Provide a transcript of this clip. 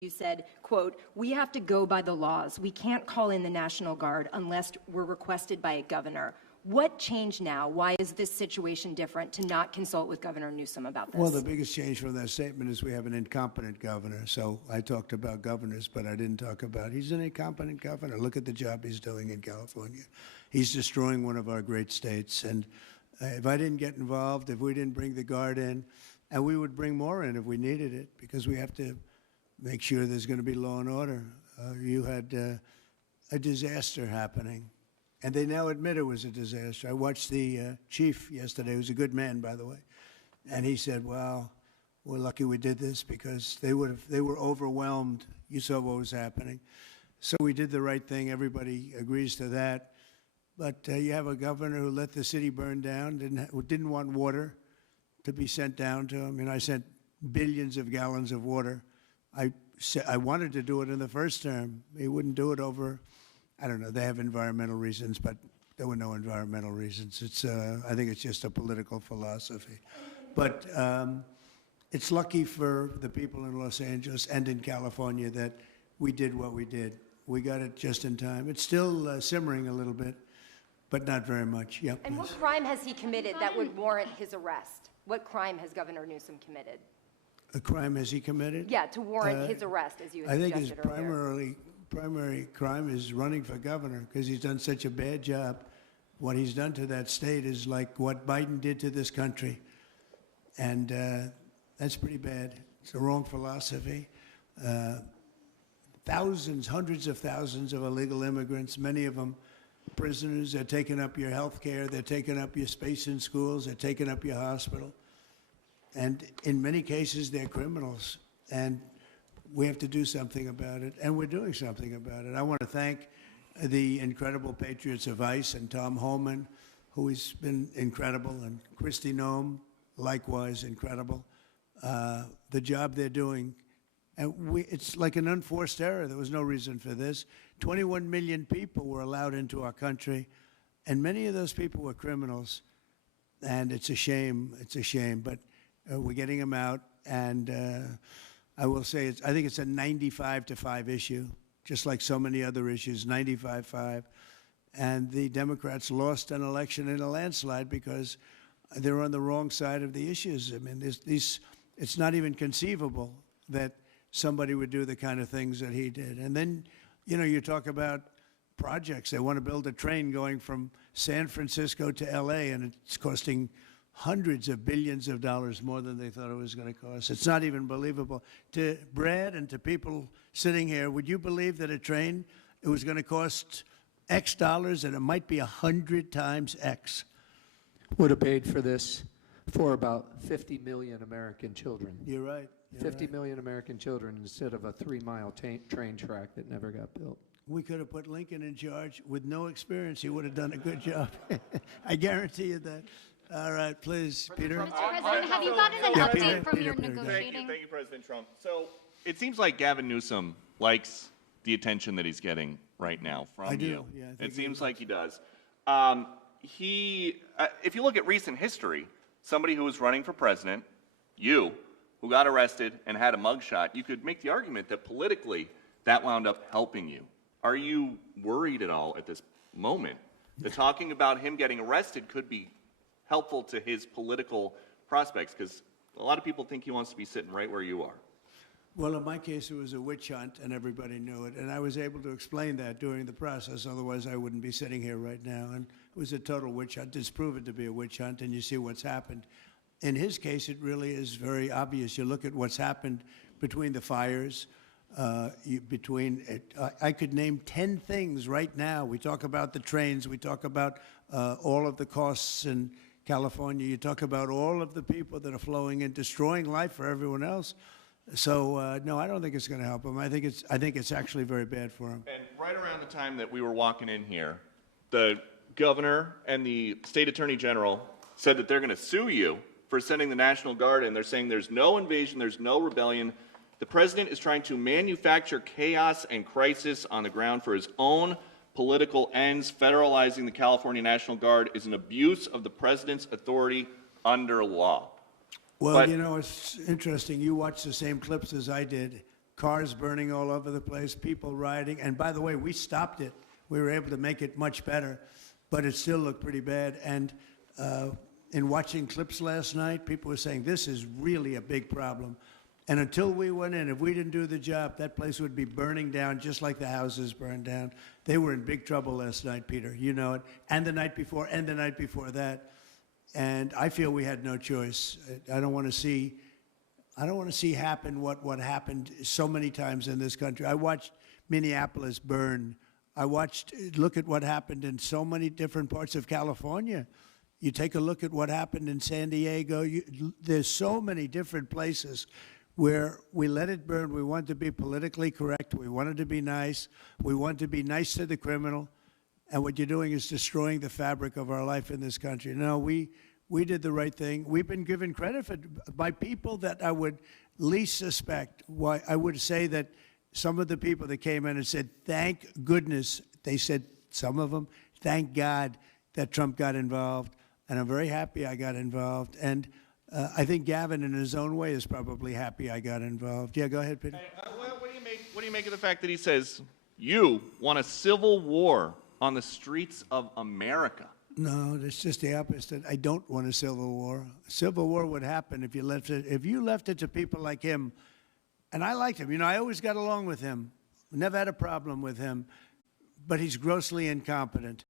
You said, quote, "We have to go by the laws. We can't call in the National Guard unless we're requested by a governor." What changed now? Why is this situation different to not consult with Governor Newsom about this? Well, the biggest change from that statement is we have an incompetent governor. So I talked about governors, but I didn't talk about he's an incompetent governor. Look at the job he's doing in California. He's destroying one of our great states. And if I didn't get involved, if we didn't bring the Guard in, and we would bring more in if we needed it, because we have to make sure there's going to be law and order. You had a disaster happening, and they now admit it was a disaster. I watched the chief yesterday, who's a good man, by the way, and he said, "Well, we're lucky we did this because they were overwhelmed. You saw what was happening." So we did the right thing. Everybody agrees to that. But you have a governor who let the city burn down, didn't want water to be sent down to him. And I sent billions of gallons of water. I wanted to do it in the first term. He wouldn't do it over, I don't know, they have environmental reasons, but there were no environmental reasons. I think it's just a political philosophy. But it's lucky for the people in Los Angeles and in California that we did what we did. We got it just in time. It's still simmering a little bit, but not very much. Yep. And what crime has he committed that would warrant his arrest? What crime has Governor Newsom committed? A crime has he committed? Yeah, to warrant his arrest, as you had I think his earlier. primary crime is running for governor because he's done such a bad job. What he's done to that state is like what Biden did to this country. And that's pretty bad. It's the wrong philosophy. Thousands, hundreds of thousands of illegal immigrants, many of them prisoners. They're taking up your health care. They're taking up your space in schools. They're taking up your hospital. And in many cases, they're criminals. And we have to do something about it. And we're doing something about it. I want to thank the incredible patriots of ICE and Tom Homan, who has been incredible, and Kristi Noem, likewise incredible. The job they're doing. And it's like an unforced error. There was no reason for this. 21 million people were allowed into our country, and many of those people were criminals. And it's a shame. It's a shame. But we're getting them out. And I will say, I think it's a 95-5 issue, just like so many other issues, 95-5. And the Democrats lost an election in a landslide because they're on the wrong side of the issues. I mean, it's not even conceivable that somebody would do the kind of things that he did. And then, you talk about projects. They want to build a train going from San Francisco to L.A., and it's costing hundreds of billions of dollars more than they thought it was going to cost. It's not even believable. To Brad and to people sitting here, would you believe that a train, it was going to cost X dollars and it might be 100 times X? Would have paid for this for about 50 million American children. You're right. 50 million American children instead of a 3-mile train track that never got built. We could have put Lincoln in charge with no experience. He would have done a good job. I guarantee you that. All right, please, Peter. Mr. President, have you gotten an update from your negotiating? Thank you, President Trump. So it seems like Gavin Newsom likes the attention that he's getting right now from you. Yeah, I think it seems like he does. If you look at recent history, somebody who was running for president, who got arrested and had a mugshot, you could make the argument that politically that wound up helping you. Are you worried at all at this moment that talking about him getting arrested could be helpful to his political prospects? Because a lot of people think he wants to be sitting right where you are. Well, in my case, it was a witch hunt, and everybody knew it. And I was able to explain that during the process. Otherwise, I wouldn't be sitting here right now. And it was a total witch hunt. It's proven to be a witch hunt, and you see what's happened. In his case, it really is very obvious. You look at what's happened between the fires, I could name 10 things right now. We talk about the trains. We talk about all of the costs in California. You talk about all of the people that are flowing in, destroying life for everyone else. So no, I don't think it's going to help him. I think it's actually very bad for him. And right around the time that we were walking in here, the governor and the state attorney general said that they're going to sue you for sending the National Guard in. They're saying there's no invasion, there's no rebellion. The president is trying to manufacture chaos and crisis on the ground for his own political ends. Federalizing the California National Guard is an abuse of the president's authority under law. Well, it's interesting. You watched the same clips as I did. cars burning all over the place, people rioting. And by the way, we stopped it. We were able to make it much better, but it still looked pretty bad. And in watching clips last night, people were saying, this is really a big problem. And until we went in, if we didn't do the job, that place would be burning down just like the houses burned down. They were in big trouble last night, Peter. You know it. And the night before, and the night before that. And I feel we had no choice. I don't want to see happen what happened so many times in this country. I watched Minneapolis burn. Look at what happened in so many different parts of California. You take a look at what happened in San Diego. There's so many different places where we let it burn. We want to be politically correct. We wanted to be nice. We want to be nice to the criminal. And what you're doing is destroying the fabric of our life in this country. No, we did the right thing. We've been given credit by people that I would least suspect. Why I would say that some of the people that came in and said, thank goodness, they said, some of them, thank God that Trump got involved. And I'm very happy I got involved. And I think Gavin, in his own way, is probably happy I got involved. Yeah, go ahead, Peter. What do you make of the fact that he says, you want a civil war on the streets of America? No, that's just the opposite. I don't want a civil war. A civil war would happen if you left it to people like him. And I liked him. You know, I always got along with him. Never had a problem with him. But he's grossly incompetent.